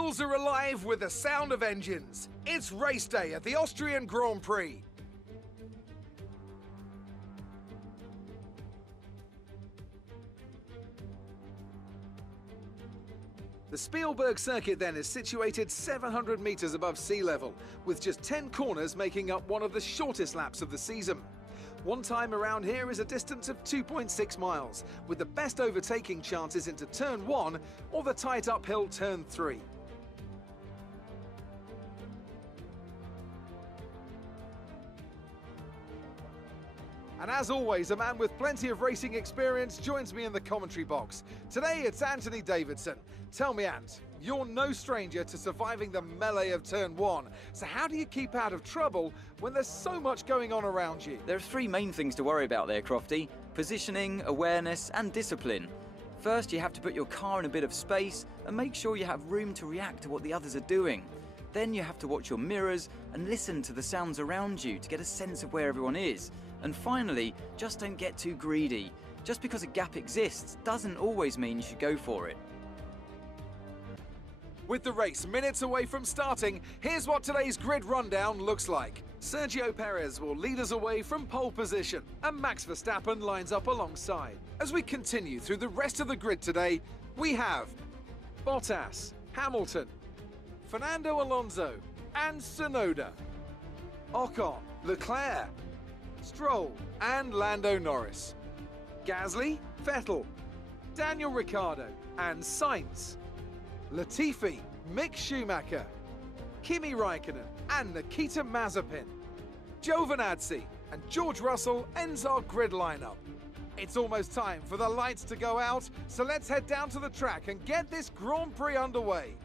hills are alive with the sound of engines. It's race day at the Austrian Grand Prix. The Spielberg circuit then is situated 700 meters above sea level, with just 10 corners making up one of the shortest laps of the season. One time around here is a distance of 2.6 miles, with the best overtaking chances into turn 1 or the tight uphill turn 3. And as always, a man with plenty of racing experience joins me in the commentary box. Today it's Anthony Davidson. Tell me, Ant, you're no stranger to surviving the melee of turn 1. So how do you keep out of trouble when there's so much going on around you? There are three main things to worry about there, Crofty: positioning, awareness and discipline. First, you have to put your car in a bit of space and make sure you have room to react to what the others are doing. Then you have to watch your mirrors and listen to the sounds around you to get a sense of where everyone is. And finally, just don't get too greedy. Just because a gap exists doesn't always mean you should go for it. With the race minutes away from starting, here's what today's grid rundown looks like. Sergio Perez will lead us away from pole position, and Max Verstappen lines up alongside. As we continue through the rest of the grid today, we have Bottas, Hamilton, Fernando Alonso and Tsunoda, Ocon, Leclerc, Stroll and Lando Norris, Gasly, Vettel, Daniel Ricciardo and Sainz, Latifi, Mick Schumacher, Kimi Raikkonen and Nikita Mazepin, Giovinazzi and George Russell ends our grid lineup. It's almost time for the lights to go out, so let's head down to the track and get this Grand Prix underway.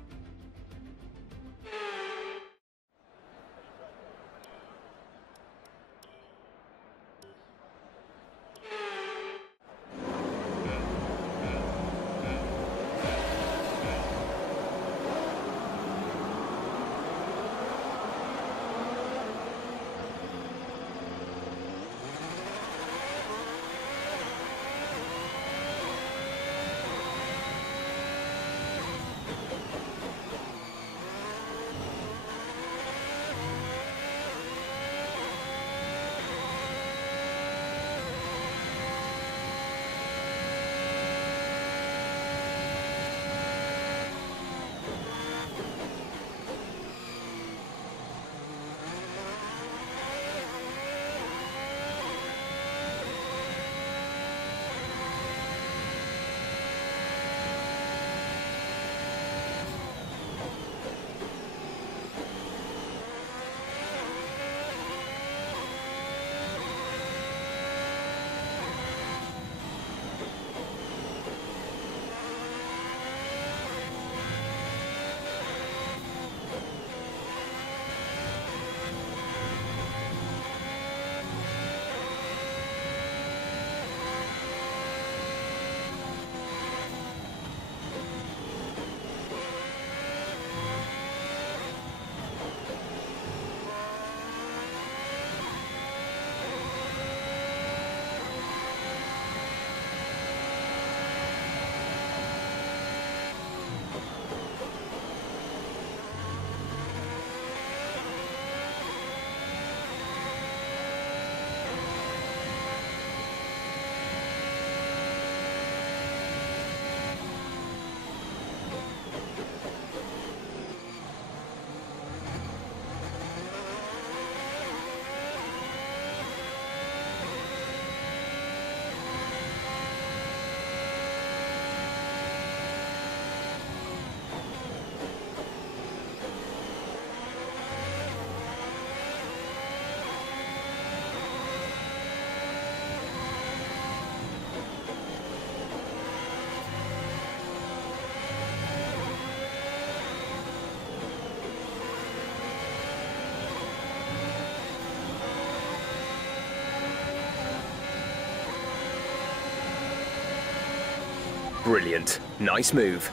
Brilliant. Nice move.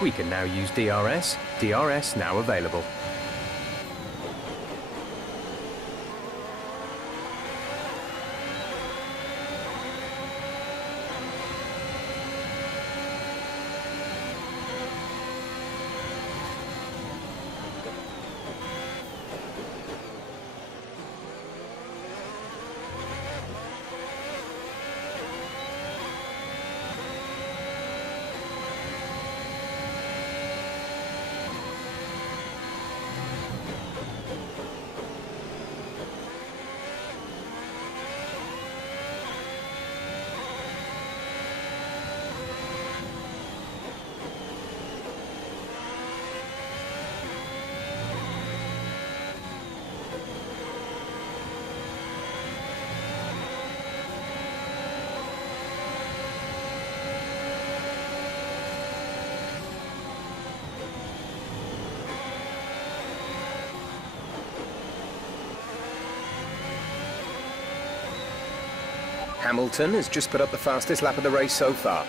We can now use DRS. DRS now available. Hamilton has just put up the fastest lap of the race so far.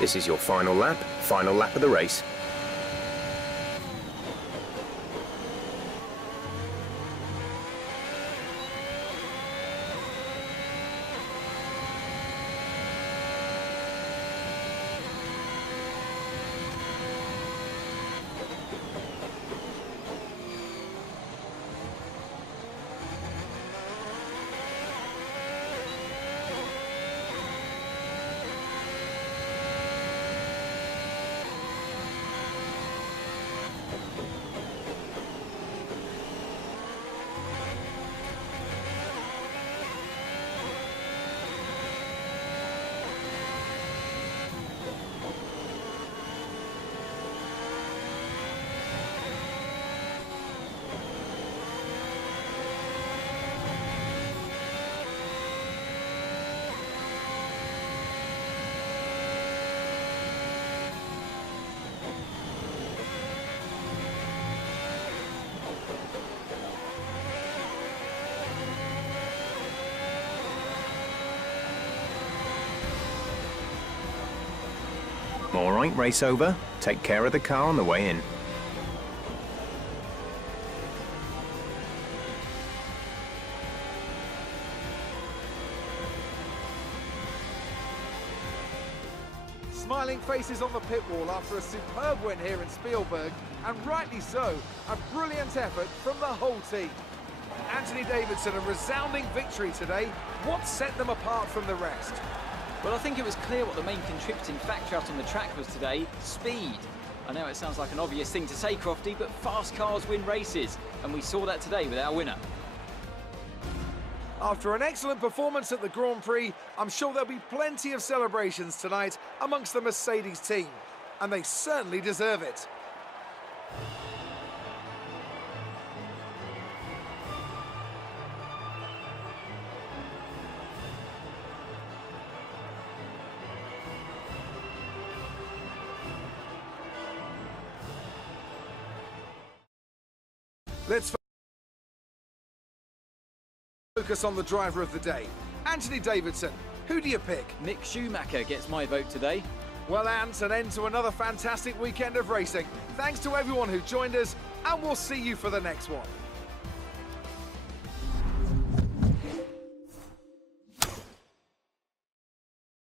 This is your final lap of the race. All right, race over. Take care of the car on the way in. Smiling faces on the pit wall after a superb win here in Spielberg, and rightly so, a brilliant effort from the whole team. Anthony Davidson, a resounding victory today. What set them apart from the rest? Well, I think it was clear what the main contributing factor out on the track was today: speed. I know it sounds like an obvious thing to say, Crofty, but fast cars win races, and we saw that today with our winner. After an excellent performance at the Grand Prix, I'm sure there'll be plenty of celebrations tonight amongst the Mercedes team, and they certainly deserve it. Let's focus on the driver of the day, Anthony Davidson. Who do you pick? Mick Schumacher gets my vote today. Well, Ant, an end to another fantastic weekend of racing. Thanks to everyone who joined us, and we'll see you for the next one.